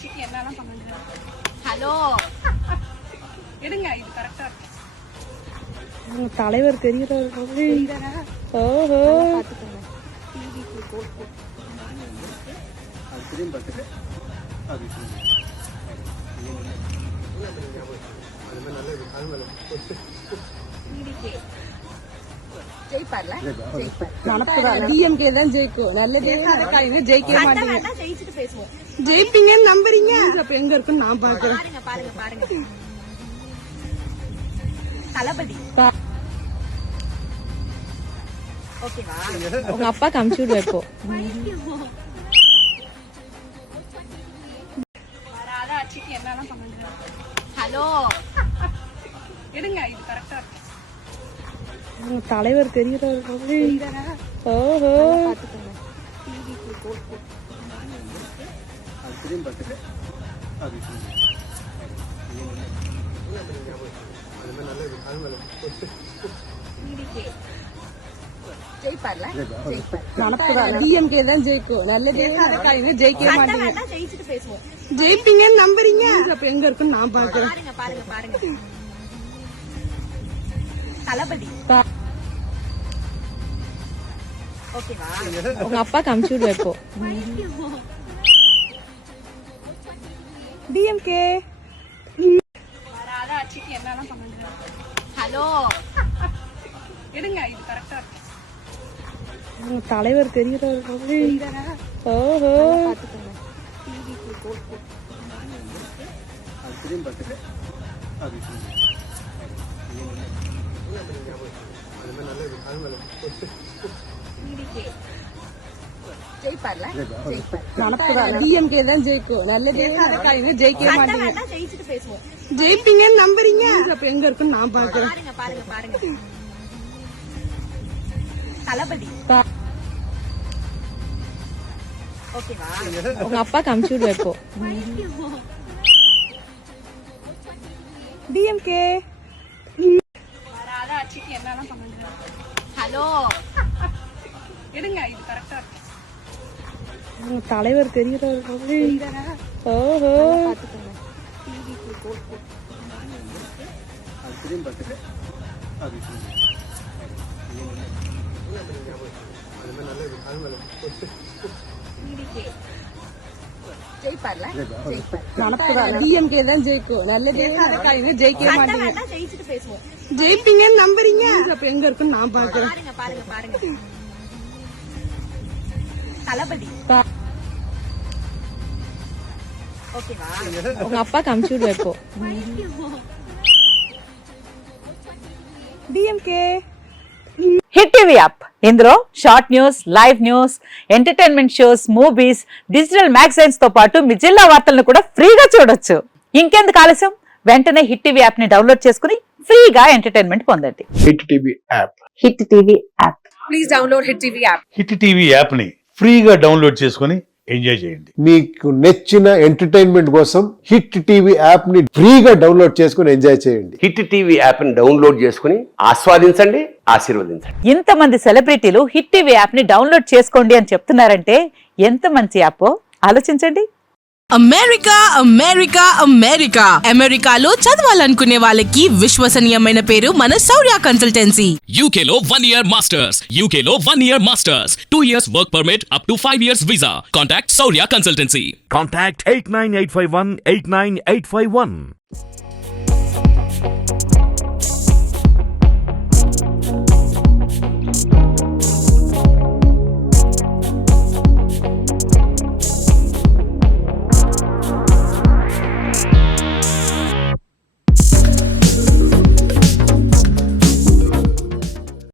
ஆட்சிக்கு என்னெல்லாம் பண்ணுங்க. ஹலோ எடுங்க, இது கரெக்டா இருக்கு. உங்க தலைவர் தெரியுறாரு. ஓஹோ பாத்துக்கோங்க. டிவிக்கு போட்டு ஜெயிப்பார்ல, டிஎம்கே தான் ஜெயிக்கும். நல்லதே நடக்காதுங்க, ஜெயிக்கவே மாட்டீங்க. ஜெயிச்சுட்டு பேசுவோம். ஜெயிப்பீங்கன்னு நம்புறீங்க. அப்ப எங்க இருக்குன்னு நான் பாக்குறேன். பாருங்க பாருங்க பாருங்க. தளபதி ஓகேவா? உங்க அப்பா கமிச்சு விடுவா இப்போ. வராத ஆட்சிக்கு என்னெல்லாம் பண்ணுங்க. ஹலோ எடுங்க, இது கரெக்டா இருக்கு. உங்க தலைவர் தெரியுறாரு. ஓஹோ பாத்துக்கோங்க. டிவிக்கு போட்டு ஜெயிப்பார்ல, டிஎம்கே தான் ஜெயிக்கும். நல்லதே நடக்காதுங்க, ஜெயிக்கவே மாட்டீங்க. ஜெயிச்சுட்டு பேசுவோம். ஜெயிப்பீங்கன்னு நம்புறீங்க. அப்ப எங்க இருக்குன்னு நான் பாக்குறேன். பாருங்க பாருங்க பாருங்க. தளபதி ஓகேவா? உங்க அப்பா கமிச்சு விடுவா இப்போ. டிஎம்கே வராத ஆட்சிக்கு என்னெல்லாம் பண்ணுங்க. ஹலோ எடுங்க, இது கரெக்டா இருக்கு. உங்க தலைவர் தெரியுறாரு. ஓஹோ பாத்துக்கோங்க. டிவிக்கு போட்டு ஜெயிப்பார்ல, டிஎம்கே தான் ஜெயிக்கும். நல்லதே நடக்காதுங்க, ஜெயிக்கவே மாட்டீங்க. ஜெயிச்சுட்டு பேசுவோம். ஜெயிப்பீங்கன்னு நம்புறீங்க. அப்ப எங்க இருக்குன்னு நான் பாக்குறேன். பாருங்க பாருங்க பாருங்க. தளபதி ஓகேவா? உங்க அப்பா கமிச்சு விடுவா இப்போ. டிஎம்கே வராத ஆட்சிக்கு என்னெல்லாம் பண்ணுங்க. ஹலோ எடுங்க, இது கரெக்டா இருக்கு. உங்க தலைவர் தெரியுறாரு. ஓஹோ பாத்துக்கோங்க. டிவிக்கு போட்டு ஜெயிப்பார்ல, டிஎம்கே தான் ஜெயிக்கும். நல்லதே நடக்காதுங்க, ஜெயிக்கவே மாட்டீங்க. ஜெயிச்சுட்டு பேசுவோம். ஜெயிப்பீங்கன்னு நம்புறீங்க. அப்ப எங்க இருக்குன்னு நான் பாக்குறேன். பாருங்க பாருங்க பாருங்க. தளபதி ஓகேவா? உங்க அப்பா கமிச்சு விடுவா இப்போ. డిఎంకే హిట్ టీవీ యాప్ ఇందులో short news, live news, entertainment shows, movies, digital magazines తో పాటు మీ జిల్లా వార్తలను కూడా ఫ్రీగా చూడొచ్చు. ఇంకెందుకు ఆలస్యం, వెంటనే హిట్ టీవీ యాప్ ని డౌన్లోడ్ చేసుకుని ఫ్రీగా ఎంటర్టైన్మెంట్ పొందండి. Hit TV app. Hit TV app. Please download hit TV app. Hit TV app ని ఫ్రీగా డౌన్లోడ్ చేసుకుని ఎంజాయ్ చేయండి. మీకు నచ్చిన ఎంటర్టైన్మెంట్ కోసం హిట్ టీవీ యాప్ ని ఫ్రీగా డౌన్లోడ్ చేసుకుని ఎంజాయ్ చేయండి. హిట్ టీవీ యాప్ ని డౌన్లోడ్ చేసుకుని ఆస్వాదించండి, ఆశీర్వదించండి. ఇంతమంది సెలబ్రిటీలు హిట్ టీవీ యాప్ ని డౌన్లోడ్ చేసుకోండి అని చెప్తున్నారంటే ఎంత మంచి యాప్ ఆలోచించండి. అమెరికా అమెరికా అమెరికా అమెరికాలో చదవాలనుకునే వాళ్ళకి విశ్వసనీయమైన పేరు మన శౌర్య కన్సల్టెన్సీ. UK లో 1 year masters, UK లో 1 year masters, 2 years work permit up to 5 years visa. Contact Saurya Consultancy. Contact 89851 89851.